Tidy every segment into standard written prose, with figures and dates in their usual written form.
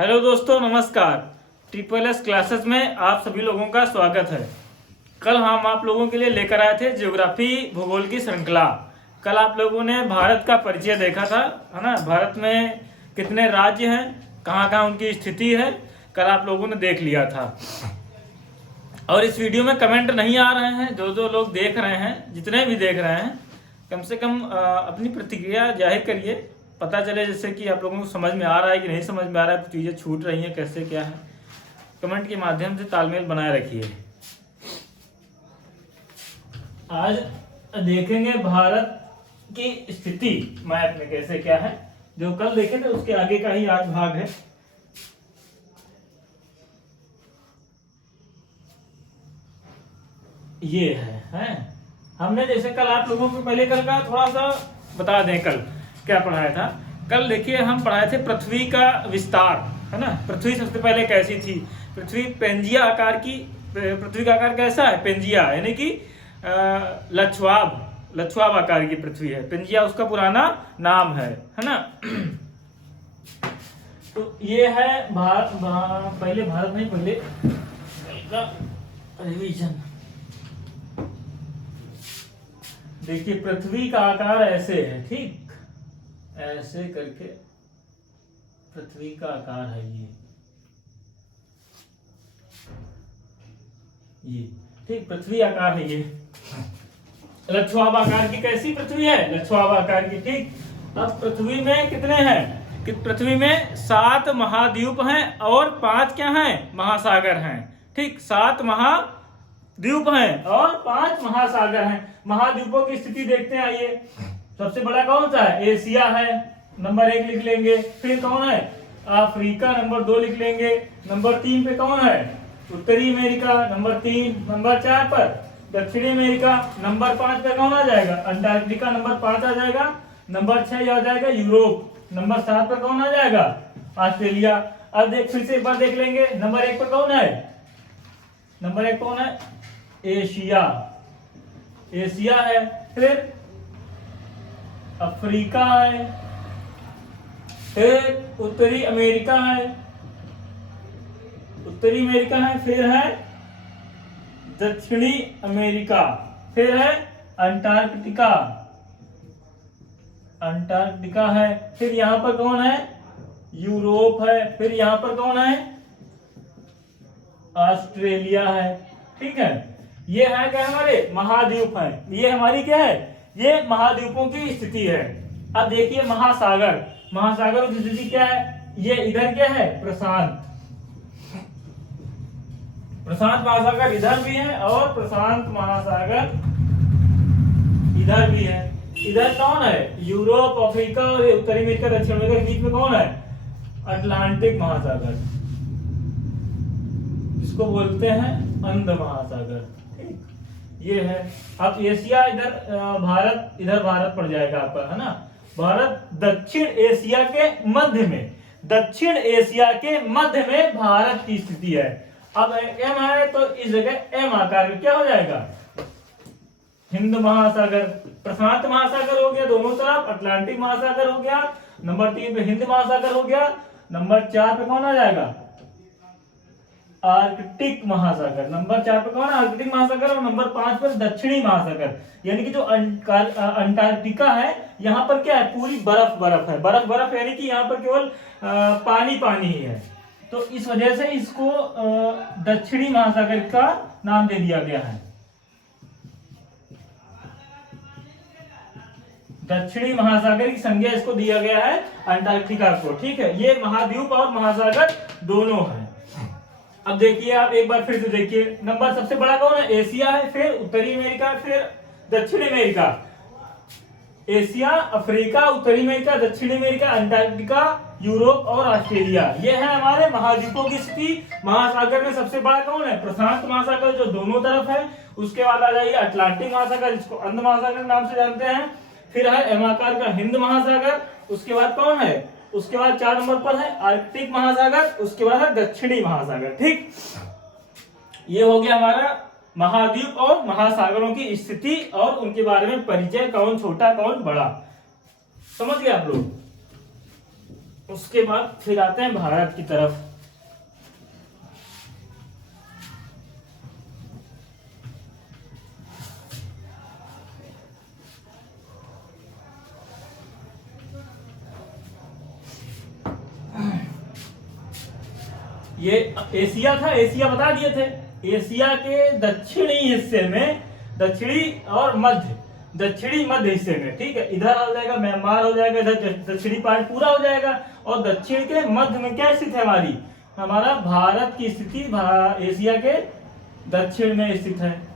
Hello दोस्तों, नमस्कार। Triple S classes में आप सभी लोगों का स्वागत है। कल हम आप लोगों के लिए लेकर आए थे ज्योग्राफी भूगोल की श्रृंखला। कल आप लोगों ने भारत का परिचय देखा था, है ना। भारत में कितने राज्य हैं, कहाँ कहाँ उनकी स्थिति है, कल आप लोगों ने देख लिया था। और इस वीडियो में कमेंट नहीं आ रहे हैं। जो जो लोग देख रहे हैं, जितने भी देख रहे हैं, कम से कम अपनी प्रतिक्रिया जाहिर करिए, पता चले जैसे कि आप लोगों को समझ में आ रहा है कि नहीं समझ में आ रहा है, कुछ चीज़ें छूट रही हैं, कैसे क्या है। कमेंट के माध्यम से तालमेल बनाए रखिए। आज देखेंगे भारत की स्थिति मैप में कैसे क्या है। जो कल देखे थे उसके आगे का ही आज भाग है। ये है हमने जैसे कल आप लोगों को पहले कल का थोड़ा सा बता दें, कल क्या पढ़ाया था। कल देखिए हम पढ़ाए थे पृथ्वी का विस्तार, है ना। पृथ्वी सबसे पहले कैसी थी। पृथ्वी पेंजिया आकार की, पृथ्वी का आकार कैसा है, पेंजिया, यानी कि लछवाब आकार की पृथ्वी है। पेंजिया उसका पुराना नाम है ना। तो ये है पहले भारत नहीं, पहले रिवीजन। देखिए पृथ्वी का आकार ऐसे है, ठीक, ऐसे करके पृथ्वी का आकार है ये ठीक पृथ्वी आकार है ये। लछवाब आकार की कैसी पृथ्वी है, लछवाब आकार की, ठीक। अब पृथ्वी में कितने हैं कि पृथ्वी में 7 महाद्वीप हैं और 5 क्या हैं, महासागर हैं, ठीक। 7 महाद्वीप हैं और 5 महासागर हैं। महाद्वीपों की स्थिति देखते हैं, आइए। सबसे बड़ा कौन सा है, एशिया है, नंबर 1 लिख लेंगे। फिर कौन है, अफ्रीका, नंबर 2 लिख लेंगे। नंबर 3 पे कौन है, उत्तरी अमेरिका, नंबर 3। नंबर 4 पर दक्षिणी अमेरिका। नंबर 5 पे कौन आ जाएगा, अंटार्कटिका, नंबर 5 आ जाएगा। नंबर 6 आ जाएगा यूरोप। नंबर 7 पर कौन आ जाएगा, ऑस्ट्रेलिया। अब फिर से एक बार देख लेंगे। नंबर 1 पर कौन है, नंबर 1 कौन है, एशिया, एशिया है। फिर अफ्रीका है, फिर उत्तरी अमेरिका है, उत्तरी अमेरिका है। फिर है दक्षिणी अमेरिका। फिर है अंटार्कटिका, अंटार्कटिका है। फिर यहां पर कौन है, यूरोप है। फिर यहां पर कौन है, ऑस्ट्रेलिया है, ठीक है। ये है क्या, हमारे महाद्वीप है। ये हमारी क्या है, ये महाद्वीपों की स्थिति है। अब देखिए महासागर, महासागरों की स्थिति क्या है। ये इधर क्या है, प्रशांत, प्रशांत महासागर इधर भी है और प्रशांत महासागर इधर भी है। इधर कौन है, यूरोप, अफ्रीका और उत्तरी अमेरिका, दक्षिण अमेरिका के बीच में कौन है, अटलांटिक महासागर, जिसको बोलते हैं अंध महासागर, ठीक। ये है। अब एशिया इधर, भारत इधर, भारत पड़ जाएगा आपका, है ना। भारत दक्षिण एशिया के मध्य में, दक्षिण एशिया के मध्य में भारत की स्थिति है। अब एम है तो इस जगह एम आकार का क्या हो जाएगा, हिंद महासागर। प्रशांत महासागर हो गया दोनों तरफ, अटलांटिक महासागर हो गया, नंबर 3 पे हिंद महासागर हो गया, नंबर 4 पे कौन आ जाएगा, आर्कटिक महासागर। नंबर 4 पे कौन है, आर्कटिक महासागर। और नंबर 5 पर दक्षिणी महासागर, यानी कि जो अंटार्कटिका है, यहाँ पर क्या है, पूरी बर्फ है, बर्फ यानी कि यहाँ पर केवल पानी ही है। तो इस वजह से इसको दक्षिणी महासागर का नाम दे दिया गया है, दक्षिणी महासागर की संज्ञा इसको दिया गया है अंटार्कटिका को, ठीक है। ये महाद्वीप और महासागर दोनों है। अब देखिए आप एक बार फिर से देखिए, नंबर सबसे बड़ा कौन है, एशिया है, फिर उत्तरी अमेरिका, फिर दक्षिणी अमेरिका। एशिया, अफ्रीका, उत्तरी अमेरिका, दक्षिणी अमेरिका, अंटार्कटिका, यूरोप और ऑस्ट्रेलिया। ये है हमारे महाद्वीपों की स्थिति। महासागर में सबसे बड़ा कौन है, प्रशांत महासागर, जो दोनों तरफ है। उसके बाद आ जाइए अटलांटिक महासागर, जिसको अंध महासागर नाम से जानते हैं। फिर है एम आकार का हिंद महासागर। उसके बाद कौन है, उसके बाद 4 नंबर पर है आर्कटिक महासागर। उसके बाद है दक्षिणी महासागर, ठीक। ये हो गया हमारा महाद्वीप और महासागरों की स्थिति और उनके बारे में परिचय, कौन छोटा कौन बड़ा, समझ गए आप लोग। उसके बाद फिर आते हैं भारत की तरफ। ये एशिया था, एशिया बता दिए थे। एशिया के दक्षिणी हिस्से में, दक्षिणी मध्य हिस्से में, ठीक है, इधर हो जाएगा म्यांमार, हो जाएगा इधर दक्षिणी पार्ट पूरा हो जाएगा। और दक्षिण के मध्य में क्या स्थित है हमारा भारत की स्थिति एशिया के दक्षिण में स्थित है।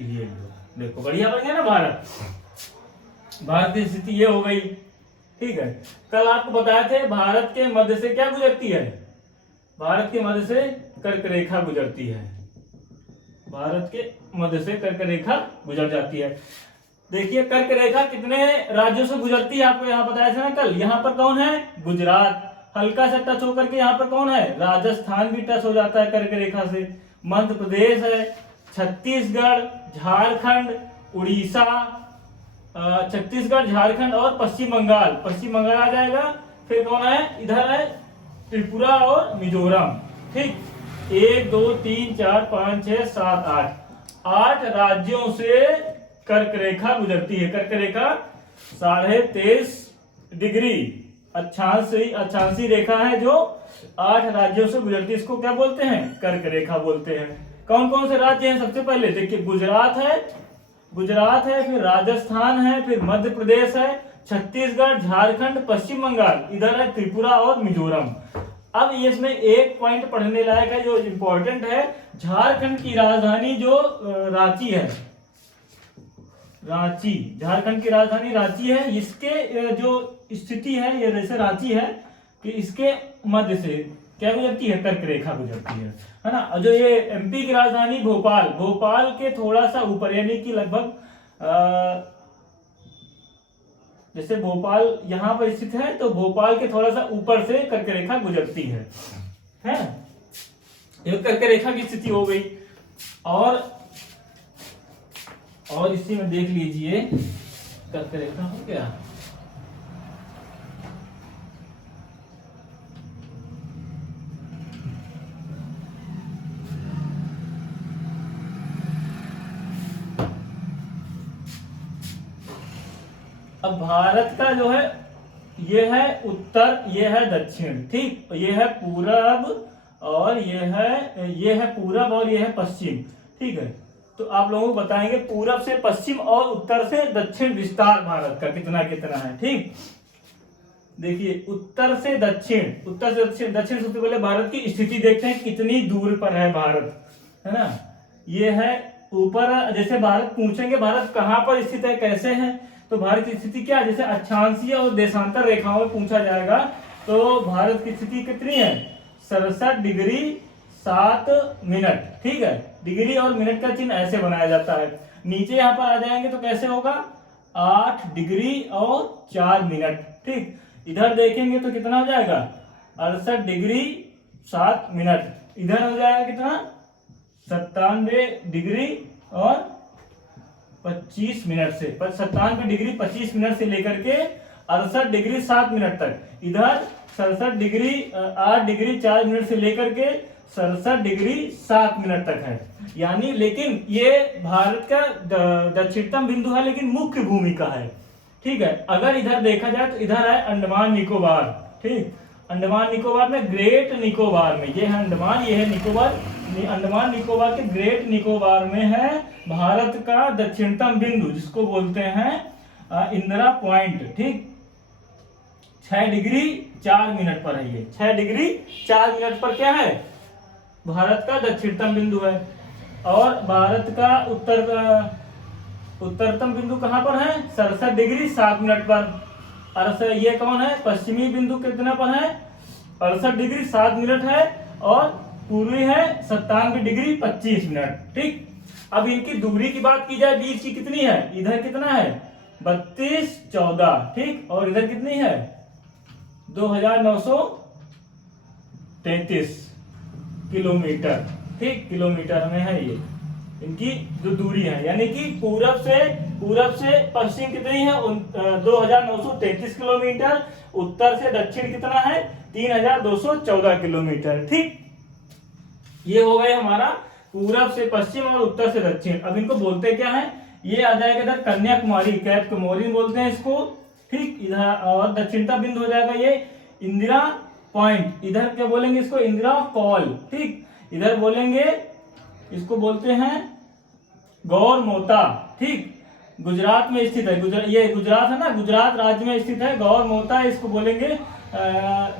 ये देखो बढ़िया बन गया ना भारत की स्थिति ये हो गई, ठीक है। कल आपको बताए थे भारत के मध्य से क्या गुजरती है, भारत के मध्य से कर्क रेखा गुजरती है, भारत के मध्य से कर्क रेखा गुजर जाती है। देखिए कर्क रेखा कितने राज्यों से गुजरती है आपको यहाँ बताया था ना कल। यहाँ पर कौन है, गुजरात, हल्का सा टच होकर के यहाँ पर कौन है, राजस्थान भी टच हो जाता है कर्क रेखा से, मध्य प्रदेश है, छत्तीसगढ़, झारखंड, उड़ीसा, छत्तीसगढ़, झारखंड और पश्चिम बंगाल आ जाएगा। फिर कौन है, इधर है त्रिपुरा और मिजोरम, ठीक। 1 2 3 4 5 6 7 8 राज्यों से कर्क रेखा गुजरती है। कर्क रेखा 23.5 डिग्री अक्षांशी रेखा है जो 8 राज्यों से गुजरती है। इसको क्या बोलते हैं, कर्क रेखा बोलते हैं। कौन कौन से राज्य हैं, सबसे पहले देखिए गुजरात है, फिर राजस्थान है, फिर मध्य प्रदेश है, छत्तीसगढ़, झारखंड, पश्चिम बंगाल, इधर है त्रिपुरा और मिजोरम। अब इसमें एक पॉइंट पढ़ने लायक है जो इंपॉर्टेंट है, झारखंड की राजधानी जो रांची है, झारखंड की राजधानी रांची है। इसके जो स्थिति है ये जैसे रांची है कि इसके मध्य से क्या गुजरती है, कर्क रेखा गुजरती है ना। और जो ये एमपी की राजधानी भोपाल के थोड़ा सा ऊपर, यानी कि लगभग जैसे भोपाल यहाँ पर स्थित है तो भोपाल के थोड़ा सा ऊपर से कर्क रेखा गुजरती है ये कर्क रेखा की स्थिति हो गई। और इसी में देख लीजिए कर्क रेखा हो गया। अब भारत का जो है ये है उत्तर, ये है दक्षिण, ठीक, ये है पूरब और ये है पूरब और ये है पश्चिम, ठीक है। तो आप लोगों को बताएंगे पूरब से पश्चिम और उत्तर से दक्षिण विस्तार भारत का कितना कितना है, ठीक। देखिए उत्तर से दक्षिण, दक्षिण सबसे पहले भारत की स्थिति देखते हैं कितनी दूर पर है भारत, है ना। ये है ऊपर, जैसे भारत पूछेंगे भारत कहाँ पर स्थित है, कैसे है, तो भारत की स्थिति क्या है, जैसे अक्षांशीय और देशांतर रेखाओं में पूछा जाएगा तो भारत की स्थिति कितनी है, 67 डिग्री 7 मिनट, ठीक है। डिग्री और मिनट का चिन्ह ऐसे बनाया जाता है। नीचे यहाँ पर आ जाएंगे तो कैसे होगा, 8 डिग्री और 4 मिनट, ठीक। इधर देखेंगे तो कितना हो जाएगा, 68 डिग्री 7 मिनट। इधर हो जाएगा कितना, 97 डिग्री और 25 मिनट से, 97 डिग्री 25 मिनट से लेकर के 68 डिग्री 7 मिनट तक। इधर 67 डिग्री 8 डिग्री 4 मिनट से लेकर के 67 डिग्री 7 मिनट तक है। यानी लेकिन ये भारत का दक्षिणतम बिंदु है, लेकिन मुख्य भूमिका है, ठीक है। अगर इधर देखा जाए तो इधर है अंडमान निकोबार, ठीक। अंडमान निकोबार में, ग्रेट निकोबार में, ये है अंडमान, ये है निकोबार। अंडमान निकोबार के ग्रेट निकोबार में है भारत का दक्षिणतम बिंदु, जिसको बोलते हैं इंदिरा पॉइंट, ठीक। 6 डिग्री 4 मिनट पर है ये, 6 डिग्री 4 मिनट पर क्या है, भारत का दक्षिणतम बिंदु है। और भारत का उत्तरतम बिंदु कहां पर है, 67 डिग्री 7 मिनट पर। और ये कौन है, पश्चिमी बिंदु कितना पर है, 68 डिग्री 7 मिनट है। और पूर्वी है 97 डिग्री 25 मिनट, ठीक। अब इनकी दूरी की बात की जाए, बीच की कितनी है, इधर कितना है 32, 14, ठीक, और इधर कितनी है 2933 किलोमीटर, ठीक, किलोमीटर में है ये इनकी जो दूरी है। यानी कि पूरब से पश्चिम कितनी है 2933 किलोमीटर, उत्तर से दक्षिण कितना है 3214 किलोमीटर, ठीक। ये हो गए हमारा पूरब से पश्चिम और उत्तर से दक्षिण। अब इनको बोलते क्या है, ये आ जाएगा इधर कन्याकुमारी, कैप कमोरिन बोलते हैं इसको, ठीक। इधर और दक्षिणता बिंदु हो जाएगा ये इंदिरा पॉइंट, इधर क्या बोलेंगे इसको इंदिरा कॉल, ठीक। इधर बोलेंगे इसको बोलते हैं गौर मोता, ठीक। गुजरात में स्थित है, ये गुजरात है ना, गुजरात राज्य में स्थित है गौर मोता, इसको बोलेंगे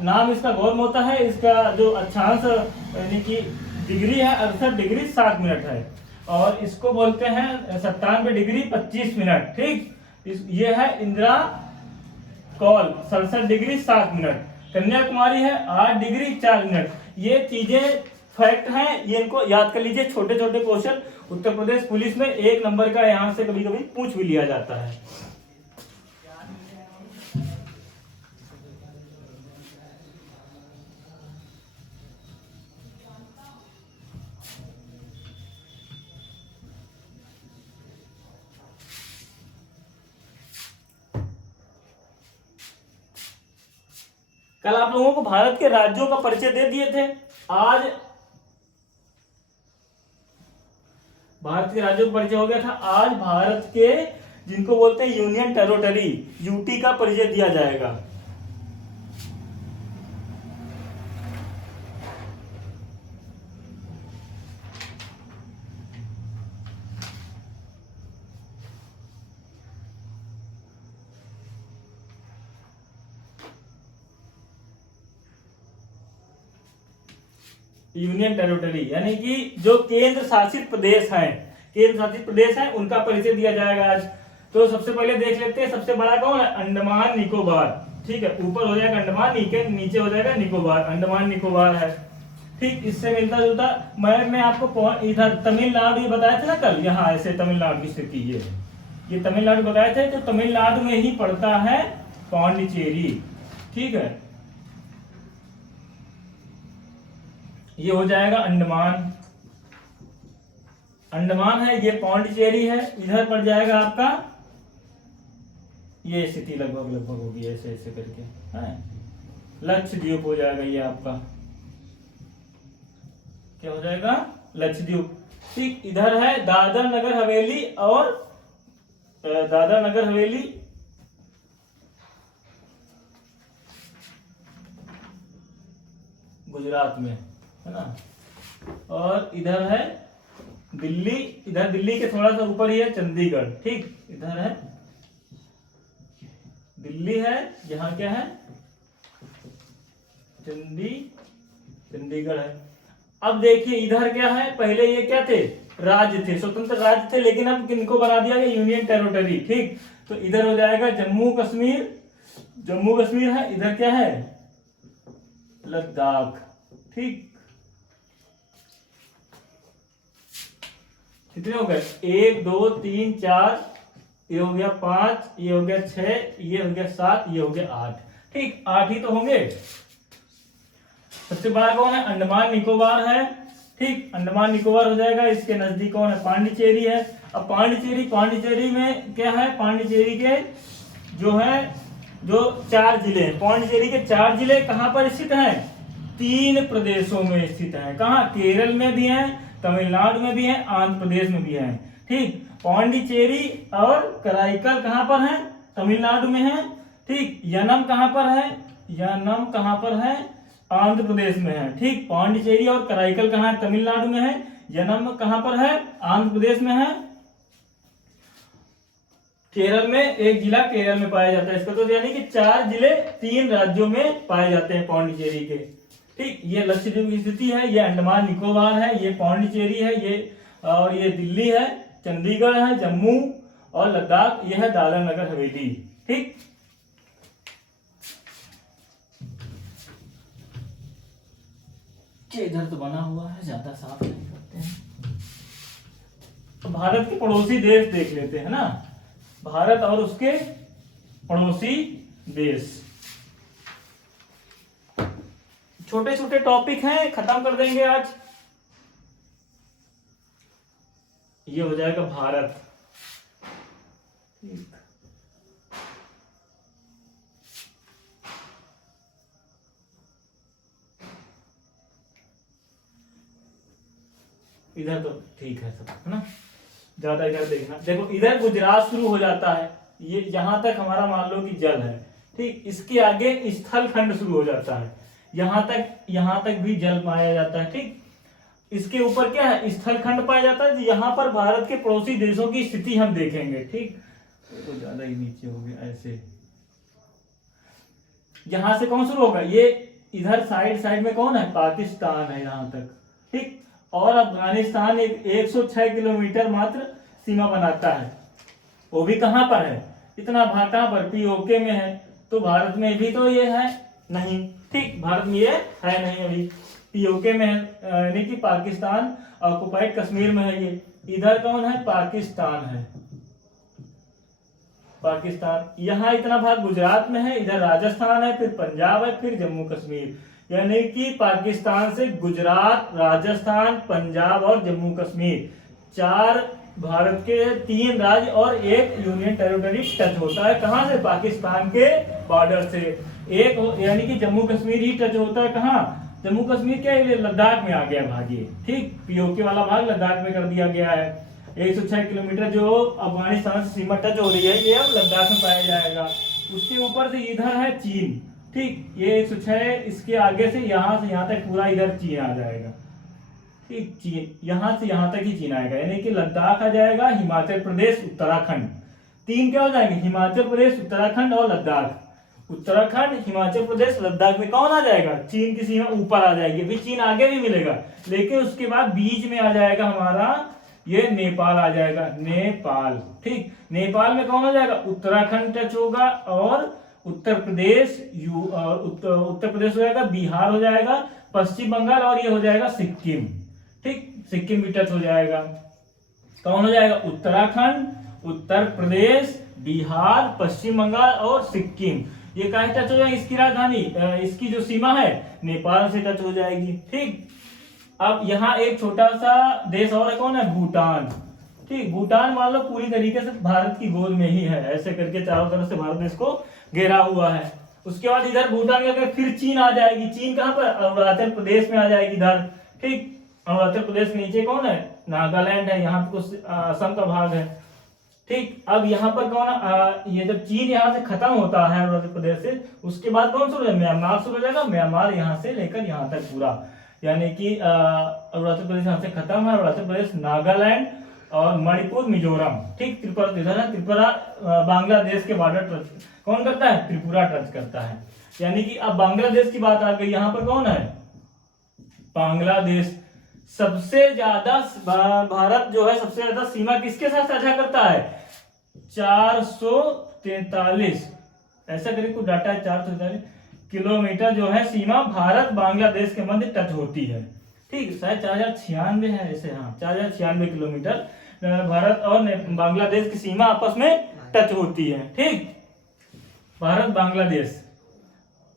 नाम इसका गौर मोता है। इसका जो अक्षांश यानी कि डिग्री है 68 डिग्री 7 मिनट है, और इसको बोलते हैं 97 डिग्री 25 मिनट, ठीक। ये है Indira call 67 degree 7 minute. Kanyakumari है 8 डिग्री 4 मिनट। ये चीजें फैक्ट हैं, ये इनको याद कर लीजिए, छोटे छोटे क्वेश्चन उत्तर प्रदेश पुलिस में 1 नंबर का यहाँ से कभी कभी पूछ भी लिया जाता है। कल आप लोगों को भारत के राज्यों का परिचय दे दिए थे, आज भारत के राज्यों का परिचय हो गया था। आज भारत के जिनको बोलते हैं यूनियन टेरिटरी, यूटी का परिचय दिया जाएगा। यूनियन टेरिटरी यानी कि जो केंद्र शासित प्रदेश हैं, उनका परिचय दिया जाएगा आज। तो सबसे पहले देख लेते हैं, सबसे बड़ा कौन है, अंडमान निकोबार, ठीक है। ऊपर हो जाएगा अंडमान, नीचे हो जाएगा निकोबार, अंडमान निकोबार है, ठीक। इससे मिलता जुलता मैं आपको इधर तमिलनाडु बताया था ना कल, यहाँ ऐसे तमिलनाडु की स्थिति ये तमिलनाडु बताए थे। तो तमिलनाडु में ही पड़ता है पौंडीचेरी, ठीक है। ये हो जाएगा अंडमान है, ये पौंडीचेरी है। इधर पड़ जाएगा आपका, ये स्थिति लगभग होगी ऐसे ऐसे करके, है लक्षद्वीप हो जाएगा ये आपका, क्या हो जाएगा लक्षद्वीप, ठीक। इधर है दादर नगर हवेली, और दादर नगर हवेली गुजरात में है ना। और इधर है दिल्ली, इधर दिल्ली के थोड़ा सा ऊपर ही है चंडीगढ़, ठीक। इधर है दिल्ली है, यहाँ क्या है चंडीगढ़ है। अब देखिए इधर क्या है, पहले ये क्या थे, राज्य थे, स्वतंत्र राज्य थे, लेकिन अब किनको बना दिया गया, यूनियन टेरिटरी, ठीक। तो इधर हो जाएगा जम्मू कश्मीर है। इधर क्या है लद्दाख, ठीक। कितने हो गए 1 2 3 4, ये हो गया 5, ये हो गया 6, ये हो गया 7, ये हो गया 8, ठीक। 8 ही तो होंगे। सबसे बड़ा कौन है, अंडमान निकोबार है, ठीक। अंडमान निकोबार हो जाएगा। इसके नजदीक कौन है, पांडिचेरी है। अब पांडिचेरी में क्या है, पांडिचेरी के जो 4 जिले हैं, पांडिचेरी के 4 जिले कहां पर स्थित हैं, 3 प्रदेशों में स्थित हैं। कहां, केरल में भी हैं, तमिलनाडु में भी हैं, आंध्र प्रदेश में भी हैं, ठीक। पांडिचेरी और कराईकल कहां पर है, तमिलनाडु में है, ठीक। यनम कहां पर है, आंध्र प्रदेश में है, ठीक। पांडिचेरी और कराईकल कहां है, तमिलनाडु में है। यनम कहां पर है, आंध्र प्रदेश में है। केरल में एक जिला केरल में पाया जाता है इसका, तो यानी कि 4 जिले 3 राज्यों में पाए जाते हैं पांडिचेरी के, ठीक। ये लक्षद्वीप की स्थिति है, ये अंडमान निकोबार है, ये पांडिचेरी है, और ये दिल्ली है, चंडीगढ़ है, जम्मू और लद्दाख, ये है दादर नगर हवेली, ठीक। इधर तो बना हुआ है, ज्यादा साफ नहीं करते हैं। तो भारत के पड़ोसी देश देख लेते हैं ना, भारत और उसके पड़ोसी देश। छोटे छोटे टॉपिक हैं, खत्म कर देंगे आज। ये हो जाएगा भारत। ठीक, इधर तो ठीक है सब, है ना, ज्यादा इधर देखना। देखो इधर गुजरात शुरू हो जाता है, ये यहां तक हमारा मान लो कि जल है, ठीक। इसके आगे स्थल खंड शुरू हो जाता है, यहां तक भी जल पाया जाता है, ठीक। इसके ऊपर क्या है, स्थल खंड पाया जाता है। यहाँ पर भारत के पड़ोसी देशों की स्थिति हम देखेंगे, ठीक। तो ज्यादा ही नीचे हो गया, ऐसे यहां से कौन शुरू होगा, ये इधर साइड में कौन है, पाकिस्तान है यहां तक, ठीक। और अफगानिस्तान 106 किलोमीटर मात्र सीमा बनाता है। वो भी कहां पर है, इतना भाग कहां पर, पीओके में है। तो भारत में भी तो ये है नहीं, ठीक, भारत में ये है नहीं, अभी पीओके में है, यानी कि पाकिस्तान ऑक्युपाइड कश्मीर में है ये। इधर कौन है, पाकिस्तान है, पाकिस्तान। यहाँ इतना भाग गुजरात में है, इधर राजस्थान है, फिर पंजाब है, फिर जम्मू कश्मीर। यानी कि पाकिस्तान से गुजरात, राजस्थान, पंजाब और जम्मू कश्मीर, 4 भारत के 3 राज्य और 1 यूनियन टेरिटरी टच होता है। कहां से, पाकिस्तान के बॉर्डर से। एक यानी कि जम्मू कश्मीर ही टच होता है, कहां, जम्मू कश्मीर क्या है, लद्दाख में आ गया भाग ये, ठीक। पीओके वाला भाग लद्दाख में कर दिया गया है। 106 किलोमीटर जो अफगानिस्तान से सीमा टच हो रही है, ये अब लद्दाख में पाया जाएगा। उसके ऊपर से इधर है चीन, ठीक। ये 106, इसके आगे से यहाँ तक पूरा इधर चीन आ जाएगा, ठीक। चीन यहाँ से यहाँ तक ही चीन आएगा, यानी कि लद्दाख आ जाएगा, हिमाचल प्रदेश, उत्तराखंड। 3 क्या हो जाएंगे, हिमाचल प्रदेश, उत्तराखंड और लद्दाख। उत्तराखंड, हिमाचल प्रदेश, लद्दाख में कौन आ जाएगा, चीन की सीमा ऊपर आ जाएगी। अभी चीन आगे भी मिलेगा, लेकिन उसके बाद बीच में आ जाएगा हमारा ये नेपाल आ जाएगा, नेपाल, ठीक। नेपाल में कौन आ जाएगा, उत्तराखंड टच होगा और उत्तर प्रदेश, उत्तर प्रदेश हो जाएगा, बिहार हो जाएगा, पश्चिम बंगाल और ये हो जाएगा सिक्किम, ठीक। सिक्किम भी टच हो जाएगा। कौन हो जाएगा, उत्तराखंड, उत्तर प्रदेश, बिहार, पश्चिम बंगाल और सिक्किम। ये कहाँ टच हो जाएगी, इसकी राजधानी, इसकी जो सीमा है नेपाल से टच हो जाएगी, ठीक। अब यहाँ एक छोटा सा देश और है, कौन है, भूटान, ठीक। भूटान मान लो पूरी तरीके से भारत की गोद में ही है, ऐसे करके चारों तरफ से भारत देश को घेरा हुआ है। उसके बाद इधर भूटान के फिर चीन आ जाएगी। चीन कहां पर, अरुणाचल प्रदेश में आ जाएगी इधर, ठीक। अरुणाचल प्रदेश के नीचे कौन है, नागालैंड है, यहाँ पे कुछ असम का भाग है, ठीक। अब यहाँ पर कौन, ये जब चीन यहाँ से खत्म होता है अरुणाचल प्रदेश से, उसके बाद कौन शुरू है, म्यांमार शुरू हो जाएगा। म्यांमार यहाँ से लेकर यहाँ तक पूरा, यानी कि अरुणाचल प्रदेश यहाँ से खत्म है, अरुणाचल प्रदेश, नागालैंड और मणिपुर, मिजोरम, ठीक। त्रिपुरा इधर है, त्रिपुरा बांग्लादेश के बॉर्डर टच कौन करता है, त्रिपुरा टच करता है। यानी कि अब बांग्लादेश की बात आ गई, यहाँ पर कौन है, बांग्लादेश। सबसे ज्यादा भारत जो है सबसे ज्यादा सीमा किसके साथ साझा करता है, 443, ऐसा करीब कुछ डाटा है, 443 किलोमीटर जो है सीमा भारत बांग्लादेश के मध्य टच होती है, ठीक। शायद 4096 है ऐसे, हाँ 4096 किलोमीटर भारत और बांग्लादेश की सीमा आपस में टच होती है, ठीक। भारत बांग्लादेश।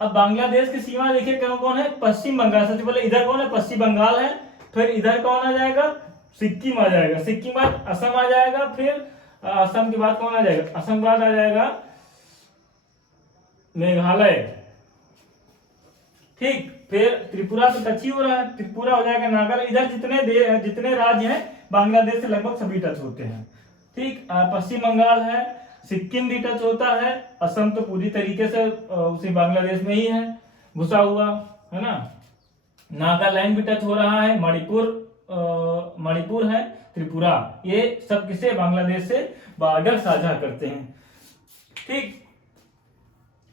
अब बांग्लादेश की सीमा देखिए कौन कौन है, पश्चिम बंगाल। सबसे पहले इधर कौन है, पश्चिम बंगाल है, फिर इधर कौन आ जाएगा, सिक्किम आ जाएगा, सिक्किम बाद असम आ जाएगा, फिर असम के बाद कौन आ जाएगा, असम के बाद आ जाएगा मेघालय, ठीक। फिर त्रिपुरा तो टच ही हो रहा है, त्रिपुरा हो जाएगा, नागालैंड। इधर जितने राज्य हैं बांग्लादेश से लगभग सभी टच होते हैं, ठीक। पश्चिम बंगाल है, सिक्किम भी टच होता है, असम तो पूरी तरीके से उसी बांग्लादेश में ही है घुसा हुआ, है ना। नागालैंड भी टच हो रहा है, मणिपुर है, त्रिपुरा, ये सब किसे, बांग्लादेश से बॉर्डर साझा करते हैं, ठीक।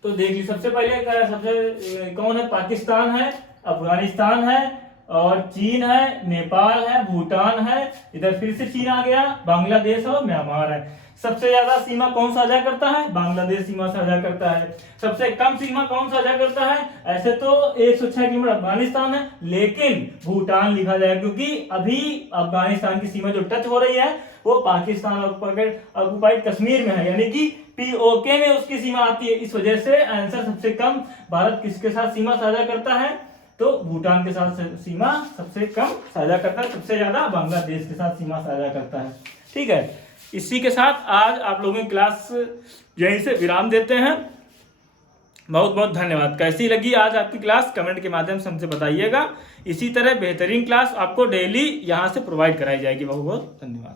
तो देख लीजिए सबसे पहले सबसे कौन है, पाकिस्तान है, अफगानिस्तान है और चीन है, नेपाल है, भूटान है, इधर फिर से चीन आ गया, बांग्लादेश और म्यांमार है। सबसे ज्यादा सीमा कौन साझा करता है, बांग्लादेश सीमा साझा करता है। सबसे कम सीमा कौन साझा करता है, ऐसे तो 106 किलोमीटर अफगानिस्तान है, लेकिन भूटान लिखा जाए, क्योंकि अभी अफगानिस्तान की सीमा जो टच हो रही है वो पाकिस्तान ऑक्युपाइड कश्मीर में है, यानी कि POK में उसकी सीमा आती है। इस वजह से आंसर सबसे कम भारत किसके साथ सीमा साझा करता है, तो भूटान के साथ सीमा सबसे कम साझा करता है, सबसे ज्यादा बांग्लादेश के साथ सीमा साझा करता है। ठीक है, इसी के साथ आज आप लोगों की क्लास यहीं से विराम देते हैं। बहुत बहुत धन्यवाद। कैसी लगी आज आपकी क्लास कमेंट के माध्यम से हमसे बताइएगा। इसी तरह बेहतरीन क्लास आपको डेली यहाँ से प्रोवाइड कराई जाएगी। बहुत बहुत धन्यवाद।